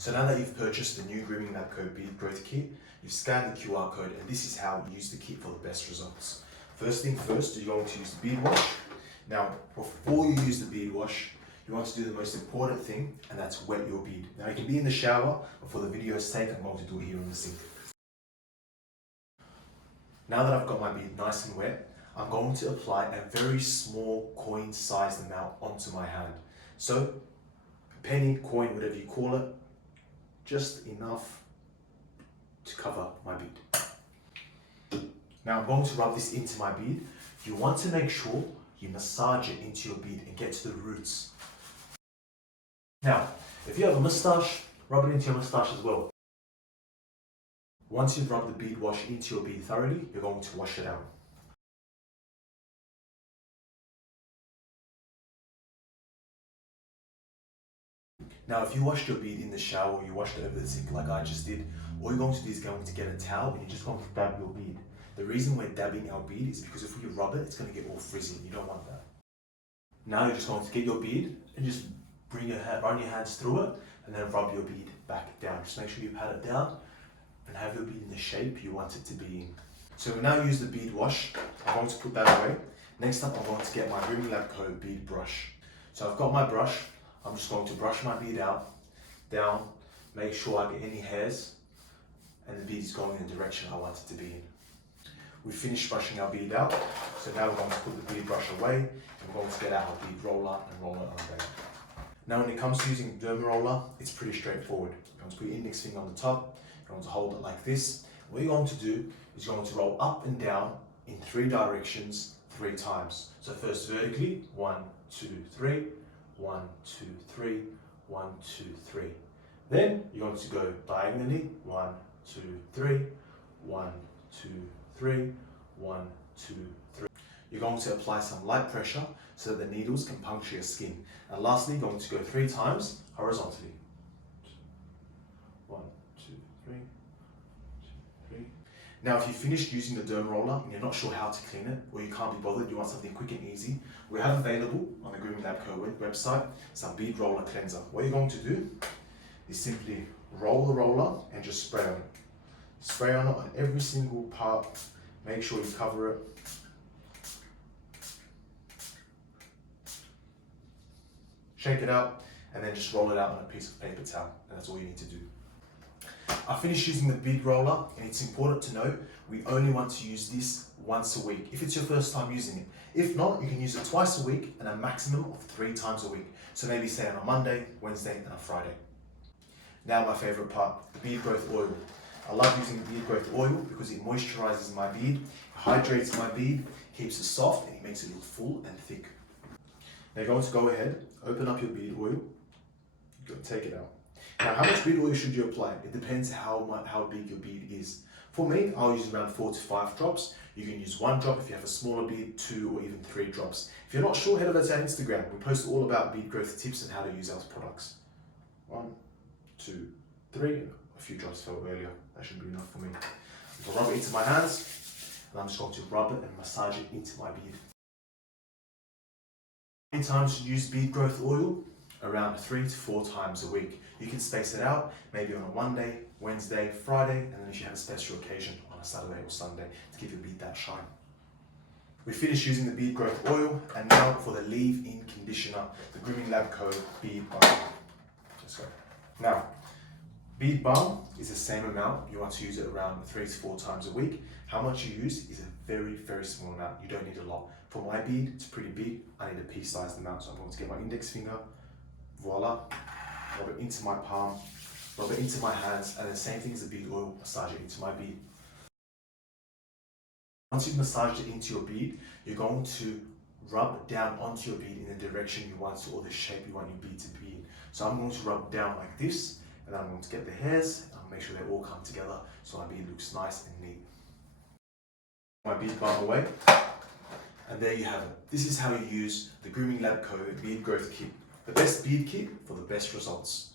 So now that you've purchased the new Grooming Lab Code Bead Growth Kit, you've scanned the QR code, and this is how you use the kit for the best results. First thing first, you're going to use the bead wash. Now, before you use the bead wash, you want to do the most important thing, and that's wet your bead. Now, you can be in the shower, but for the video's sake, I'm going to do it here on the sink. Now that I've got my bead nice and wet, I'm going to apply a very small coin-sized amount onto my hand. So, a penny, coin, whatever you call it, just enough to cover my bead. Now I'm going to rub this into my bead. You want to make sure you massage it into your bead and get to the roots. Now, if you have a moustache, rub it into your moustache as well. Once you've rubbed the bead wash into your bead thoroughly, you're going to wash it out. Now, if you washed your bead in the shower or you washed it over the sink like I just did, all you're going to do is going to get a towel and you're just going to dab your bead. The reason we're dabbing our bead is because if we rub it, it's going to get all frizzy. You don't want that. Now you're just going to get your bead and just run your hands through it and then rub your bead back down. Just make sure you pat it down and have your bead in the shape you want it to be in. So we now use the bead wash. I'm going to put that away. Next up, I'm going to get my Grooming Lab Code bead brush. So I've got my brush. I'm just going to brush my bead out, down, make sure I get any hairs, and the bead is going in the direction I want it to be in. We've finished brushing our bead out, so now we're going to put the bead brush away, and we're going to get out our bead roller and roll it on there. Now when it comes to using Derma Roller, it's pretty straightforward. You're going to put your index finger on the top, you're going to hold it like this. What you're going to do is you're going to roll up and down in 3 directions 3 times. So first vertically, 1, 2, 3. 1, 2, 3, 1, 2, 3. Then you're going to go diagonally, 1, 2, 3, 1, 2, 3, 1, 2, 3. You're going to apply some light pressure so that the needles can puncture your skin. And lastly, you're going to go 3 times horizontally. 1, 2, 3, 2, 3. Now, if you've finished using the Derma Roller and you're not sure how to clean it, or you can't be bothered, you want something quick and easy, we have available on the Grooming Lab Co. website some Bead Roller Cleanser. What you're going to do is simply roll the roller and just spray on it. Spray on it on every single part. Make sure you cover it. Shake it out and then just roll it out on a piece of paper towel. And that's all you need to do. I finished using the bead roller, and it's important to note we only want to use this once a week if it's your first time using it. If not, you can use it twice a week and a maximum of 3 times a week. So maybe say on a Monday, Wednesday and a Friday. Now my favorite part, the bead growth oil. I love using the bead growth oil because it moisturizes my bead, it hydrates my bead, keeps it soft, and it makes it look full and thick. Now you're going to go ahead, open up your bead oil, go take it out. Now, how much bead oil should you apply? It depends how big your bead is. For me, I'll use around 4 to 5 drops. You can use 1 drop if you have a smaller bead, 2 or even 3 drops. If you're not sure, head over to our Instagram. We post all about bead growth tips and how to use our products. 1, 2, 3, a few drops fell earlier. That should be enough for me. I'll rub it into my hands, and I'm just going to rub it and massage it into my bead. How many times to use bead growth oil? Around 3 to 4 times a week. You can space it out, maybe on a Monday, Wednesday, Friday, and then if you have a special occasion on a Saturday or Sunday to give your bead that shine. We finished using the bead growth oil, and now for the leave-in conditioner, the Grooming Lab Co. Bead Balm. Let's go. Now, bead balm is the same amount. You want to use it around 3 to 4 times a week. How much you use is a very, very small amount. You don't need a lot. For my bead, it's pretty big. I need a pea-sized amount, so I'm going to get my index finger. Voila, rub it into my palm, rub it into my hands, and the same thing as the bead oil, massage it into my bead. Once you've massaged it into your bead, you're going to rub down onto your bead in the direction you want to, or the shape you want your bead to be in. So I'm going to rub down like this, and then I'm going to get the hairs, and I'll make sure they all come together so my bead looks nice and neat. My bead balm away, and there you have it. This is how you use the Grooming Lab Co. Bead Growth Kit. The best bead kit for the best results.